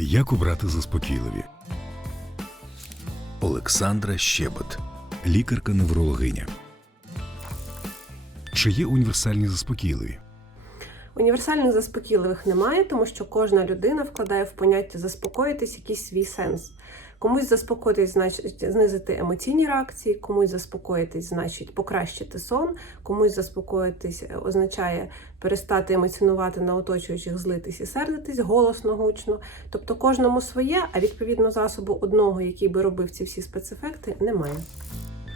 Як обрати заспокійливі? Олександра Щебет, лікарка-неврологиня. Чи є універсальні заспокійливі? Універсальних заспокійливих немає, тому що кожна людина вкладає в поняття заспокоїтись якийсь свій сенс. Комусь заспокоїтись значить знизити емоційні реакції, комусь заспокоїтись значить покращити сон, комусь заспокоїтись е, означає перестати емоціонувати на оточуючих, злитись і сердитись голосно, гучно. Тобто кожному своє, а відповідно засобу одного, який би робив ці всі спецефекти, немає.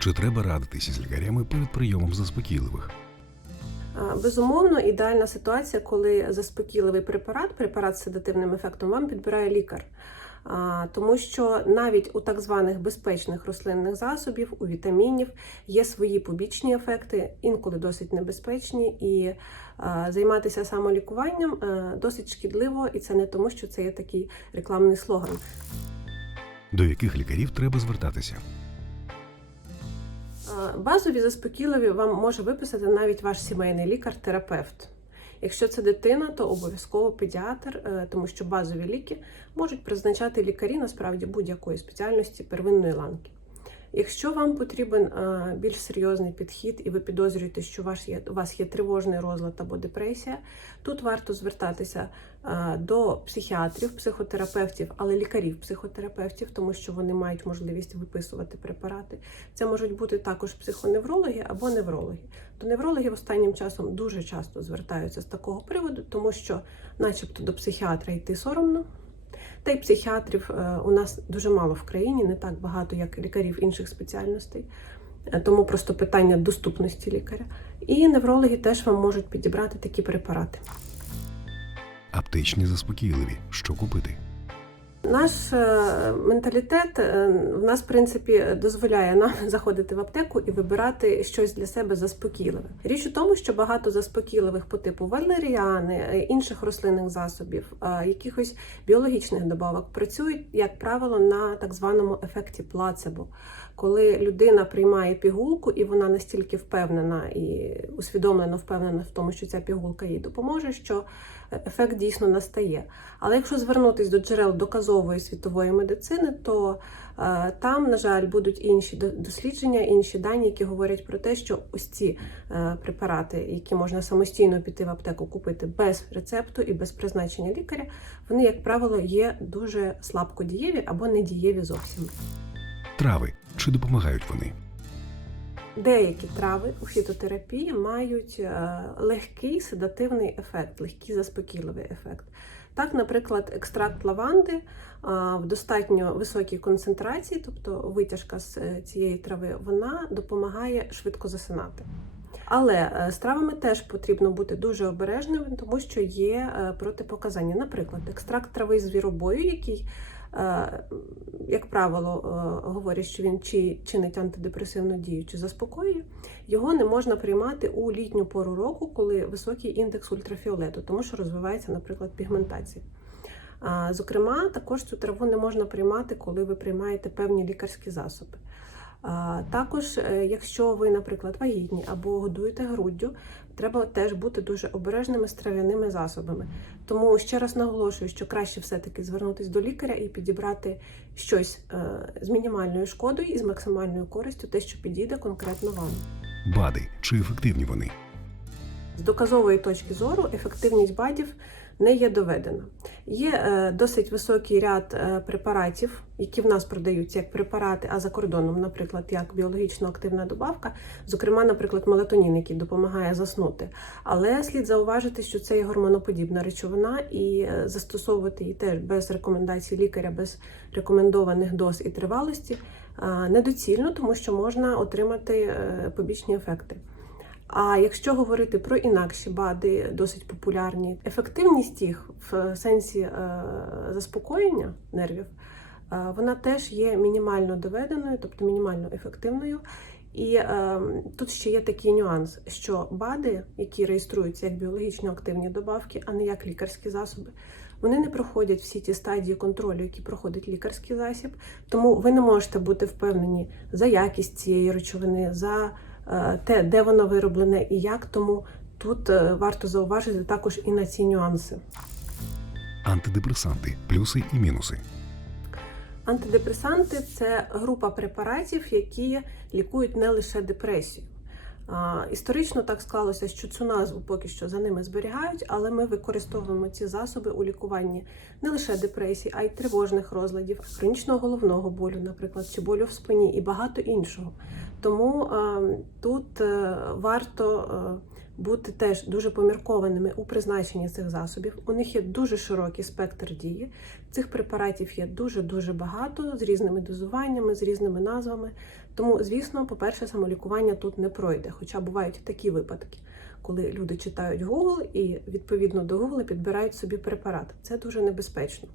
Чи треба радитися з лікарями перед прийомом заспокійливих? Безумовно, ідеальна ситуація, коли заспокійливий препарат, препарат з седативним ефектом, вам підбирає лікар. Тому що навіть у так званих безпечних рослинних засобів, у вітамінів є свої побічні ефекти, інколи досить небезпечні, і займатися самолікуванням е, досить шкідливо, і це не тому, що це є такий рекламний слоган. До яких лікарів треба звертатися? Базові заспокійливі вам може виписати навіть ваш сімейний лікар-терапевт. Якщо це дитина, то обов'язково педіатр, е, тому що базові ліки можуть призначати лікарі насправді будь-якої спеціальності первинної ланки. Якщо вам потрібен більш серйозний підхід, і ви підозрюєте, що у вас є тривожний розлад або депресія, тут варто звертатися до психіатрів, психотерапевтів, але лікарів-психотерапевтів, тому що вони мають можливість виписувати препарати. Це можуть бути також психоневрологи або неврологи. До неврологів останнім часом дуже часто звертаються з такого приводу, тому що, начебто, до психіатра йти соромно. Та й психіатрів е, у нас дуже мало в країні, не так багато, як лікарів інших спеціальностей. Е, Тому просто питання доступності лікаря. І неврологи теж вам можуть підібрати такі препарати. Аптечні заспокійливі. Що купити? Наш е, менталітет е, в нас, в принципі, дозволяє нам заходити в аптеку і вибирати щось для себе заспокійливе. Річ у тому, що багато заспокійливих по типу валеріани, е, інших рослинних засобів, якихось біологічних добавок працюють, як правило, на так званому ефекті плацебо. Коли людина приймає пігулку, і вона настільки впевнена і усвідомлено впевнена в тому, що ця пігулка їй допоможе, що ефект дійсно настає. Але якщо звернутися до джерел доказової світової медицини, то е, там, на жаль, будуть інші дослідження, інші дані, які говорять про те, що ось ці е, препарати, які можна самостійно піти в аптеку купити без рецепту і без призначення лікаря, вони, як правило, є дуже слабко дієві або не дієві зовсім. Трави. Чи допомагають вони? Деякі трави у фітотерапії мають е, легкий седативний ефект, легкий заспокійливий ефект. Так, наприклад, екстракт лаванди е, в достатньо високій концентрації, тобто витяжка з е, цієї трави, вона допомагає швидко засинати. Але з травами теж потрібно бути дуже обережним, тому що є протипоказання. Наприклад, екстракт трави звіробою, який як правило, е, говорять, що він чи чинить антидепресивну дію, чи заспокоює, його не можна приймати у літню пору року, коли високий індекс ультрафіолету, тому що розвивається, наприклад, пігментація. Зокрема, також цю траву не можна приймати, коли ви приймаєте певні лікарські засоби. Також, е, якщо ви, наприклад, вагітні або годуєте груддю, треба теж бути дуже обережними з трав'яними засобами. Тому ще раз наголошую, що краще все-таки звернутися до лікаря і підібрати щось е, з мінімальною шкодою і з максимальною користю, те, що підійде конкретно вам. Бади. Чи ефективні вони? З доказової точки зору ефективність БАДів не є доведена. Є е, досить високий ряд е, препаратів, які в нас продаються як препарати, а за кордоном, наприклад, як біологічно активна добавка, зокрема, наприклад, мелатонін, який допомагає заснути. Але слід зауважити, що це є гормоноподібна речовина, і е, застосовувати її теж без рекомендацій лікаря, без рекомендованих доз і тривалості недоцільно, тому що можна отримати побічні ефекти. А якщо говорити про інакші БАДи, досить популярні, ефективність їх в сенсі е, заспокоєння нервів, е, вона теж є мінімально доведеною, тобто мінімально ефективною. І е, тут ще є такий нюанс, що БАДи, які реєструються як біологічно активні добавки, а не як лікарські засоби, вони не проходять всі ті стадії контролю, які проходить лікарський засіб. Тому ви не можете бути впевнені за якість цієї речовини, за те, де воно вироблене і як. Тому тут е, варто зауважити також і на ці нюанси. Антидепресанти, плюси і мінуси. Антидепресанти це група препаратів, які лікують не лише депресію. Історично так склалося, що цю назву поки що за ними зберігають, але ми використовуємо ці засоби у лікуванні не лише депресії, а й тривожних розладів, хронічного головного болю, наприклад, чи болю в спині і багато іншого. Тому тут е, варто е, бути теж дуже поміркованими у призначенні цих засобів. У них є дуже широкий спектр дії. Цих препаратів є дуже дуже багато з різними дозуваннями, з різними назвами. Тому, звісно, по-перше, самолікування тут не пройде. Хоча бувають такі випадки, коли люди читають Google і відповідно до Google підбирають собі препарат. Це дуже небезпечно.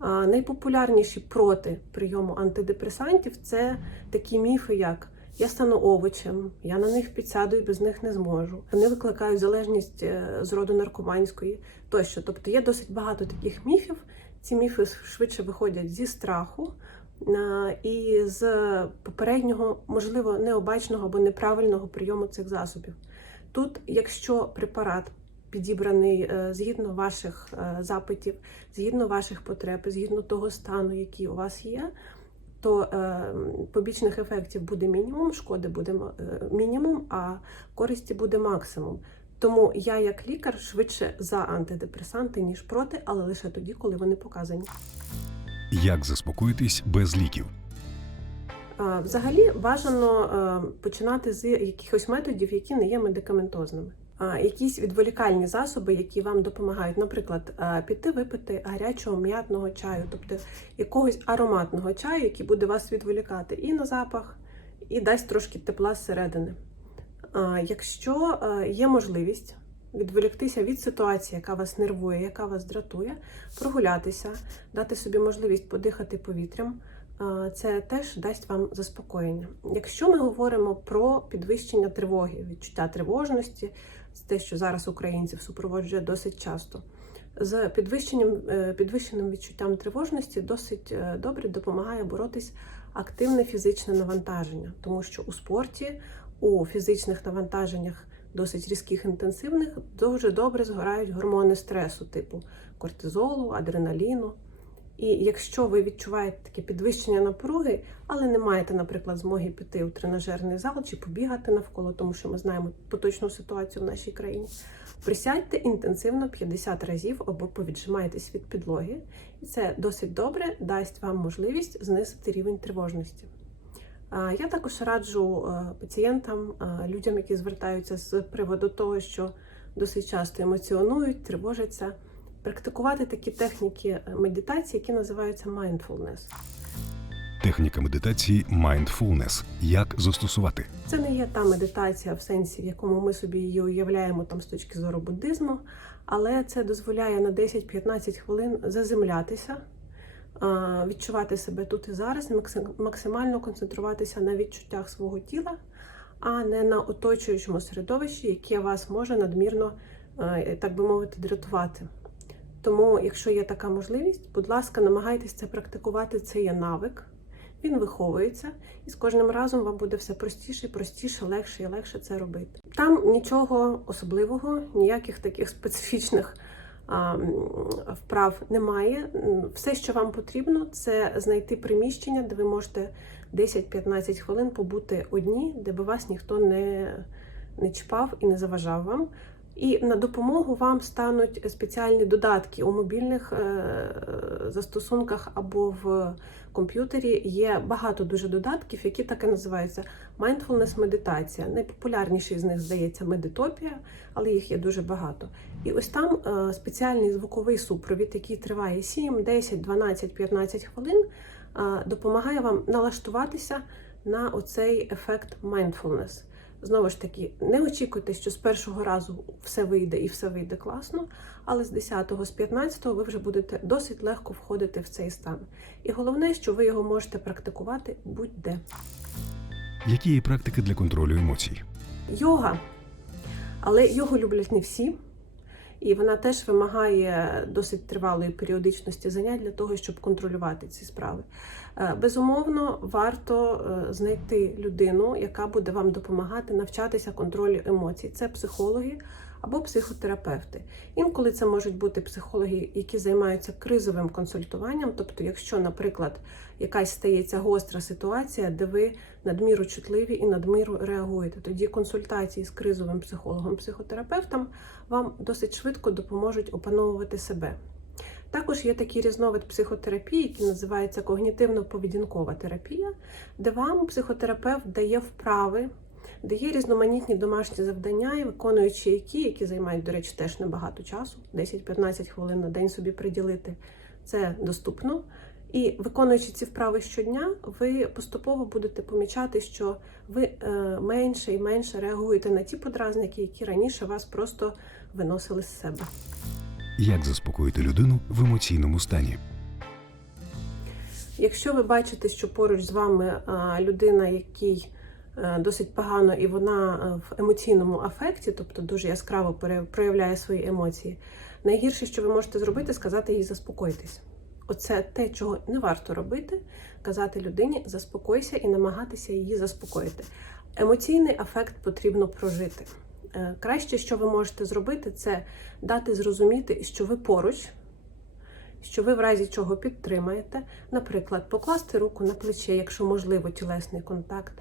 Найпопулярніші проти прийому антидепресантів це такі міфи, як я стану овочем, я на них підсяду і без них не зможу. Вони викликають залежність е, з роду наркоманської тощо. Тобто є досить багато таких міфів. Ці міфи швидше виходять зі страху і з попереднього, можливо, необачного або неправильного прийому цих засобів. Тут, якщо препарат підібраний е, згідно ваших е, запитів, згідно ваших потреб, згідно того стану, який у вас є, то е, побічних ефектів буде мінімум, шкоди буде е, мінімум, а користі буде максимум. Тому я, як лікар, швидше за антидепресанти, ніж проти, але лише тоді, коли вони показані. Як заспокоїтись без ліків? Взагалі бажано е, починати з якихось методів, які не є медикаментозними. Якісь відволікальні засоби, які вам допомагають, наприклад, е, піти випити гарячого м'ятного чаю, тобто якогось ароматного чаю, який буде вас відволікати і на запах, і дасть трошки тепла зсередини. Якщо е, є можливість відволіктися від ситуації, яка вас нервує, яка вас дратує, прогулятися, дати собі можливість подихати повітрям. Це теж дасть вам заспокоєння. Якщо ми говоримо про підвищення тривоги, відчуття тривожності, те, що зараз українців супроводжує досить часто. З підвищенням, е, підвищеним відчуттям тривожності досить е, добре допомагає боротись активне фізичне навантаження, тому що у спорті, у фізичних навантаженнях досить різких інтенсивних, дуже добре згорають гормони стресу, типу кортизолу, адреналіну. І якщо ви відчуваєте таке підвищення напруги, але не маєте, наприклад, змоги піти у тренажерний зал чи побігати навколо, тому що ми знаємо поточну ситуацію в нашій країні, присядьте інтенсивно 50 разів або повіджимайтесь від підлоги, і це досить добре дасть вам можливість знизити рівень тривожності. Я також раджу е, пацієнтам, е, людям, які звертаються з приводу того, що досить часто емоціонують, тривожаться, практикувати такі техніки е, медитації, які називаються mindfulness. Техніка медитації Mindfulness. Як застосувати? Це не є та медитація в сенсі, в якому ми собі її уявляємо там з точки зору буддизму, але це дозволяє на 10-15 хвилин заземлятися, відчувати себе тут і зараз, максимально концентруватися на відчуттях свого тіла, а не на оточуючому середовищі, яке вас може надмірно, е, так би мовити, дратувати. Тому, якщо є така можливість, будь ласка, намагайтесь це практикувати. Це є навик, він виховується, і з кожним разом вам буде все простіше, простіше, легше і легше це робити. Там нічого особливого, ніяких таких специфічних а, вправ немає. Все, що вам потрібно, це знайти приміщення, де ви можете 10-15 хвилин побути одні, де би вас ніхто не, не чіпав і не заважав вам. І на допомогу вам стануть спеціальні додатки у мобільних е, застосунках або в комп'ютері. Є багато дуже додатків, які так і називаються mindfulness медитація. Найпопулярніший з них здається медитопія, але їх є дуже багато. І ось там е, спеціальний звуковий супровід, який триває 7, 10, 12, 15 хвилин, е, допомагає вам налаштуватися на оцей ефект mindfulness. Знову ж таки, не очікуйте, що з першого разу все вийде і все вийде класно, але з 10-го, з 15-го ви вже будете досить легко входити в цей стан. І головне, що ви його можете практикувати будь-де. Які є практики для контролю емоцій? Йога. Але його люблять не всі, і вона теж вимагає досить тривалої періодичності занять для того, щоб контролювати ці справи. Е, Безумовно, варто е, знайти людину, яка буде вам допомагати навчатися контролю емоцій. Це психологи або психотерапевти. Інколи це можуть бути психологи, які займаються кризовим консультуванням. Тобто, якщо, наприклад, якась стається гостра ситуація, де ви надміру чутливі і надміру реагуєте, тоді консультації з кризовим психологом, психотерапевтом вам досить швидко допоможуть опановувати себе. Також є такий різновид психотерапії, який називається когнітивно-поведінкова терапія, де вам психотерапевт дає вправи, дає різноманітні домашні завдання, і виконуючи які, які займають, до речі, теж небагато часу, 10-15 хвилин на день собі приділити. Це доступно. І виконуючи ці вправи щодня, ви поступово будете помічати, що ви е, менше і менше реагуєте на ті подразники, які раніше вас просто виносили з себе. Як заспокоїти людину в емоційному стані? Якщо ви бачите, що поруч з вами людина, якій досить погано, і вона е, в емоційному афекті, тобто дуже яскраво проявляє свої емоції, найгірше, що ви можете зробити, сказати їй заспокойтесь. Оце те, чого не варто робити, казати людині заспокойся і намагатися її заспокоїти. Емоційний афект потрібно прожити. Е, Краще, що ви можете зробити, це дати зрозуміти, що ви поруч, що ви в разі чого підтримаєте, наприклад, покласти руку на плече, якщо можливо, тілесний контакт,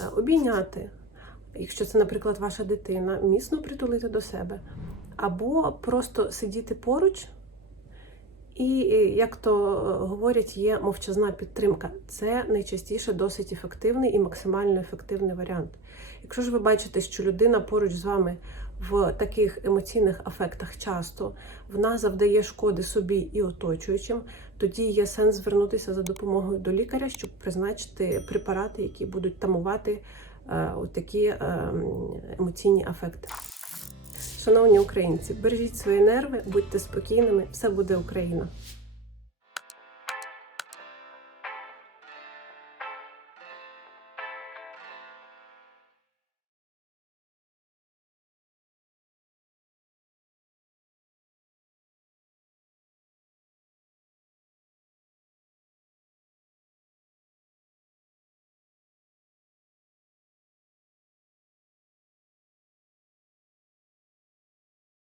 е, обійняти, якщо це, наприклад, ваша дитина, міцно притулити до себе, або просто сидіти поруч. І, е, як то е, говорять, є мовчазна підтримка. Це найчастіше досить ефективний і максимально ефективний варіант. Якщо ж ви бачите, що людина поруч з вами в таких емоційних афектах часто вона завдає шкоди собі і оточуючим, тоді є сенс звернутися за допомогою до лікаря, щоб призначити препарати, які будуть тамувати е, такі емоційні афекти. Шановні українці, бережіть свої нерви, будьте спокійними, все буде Україна.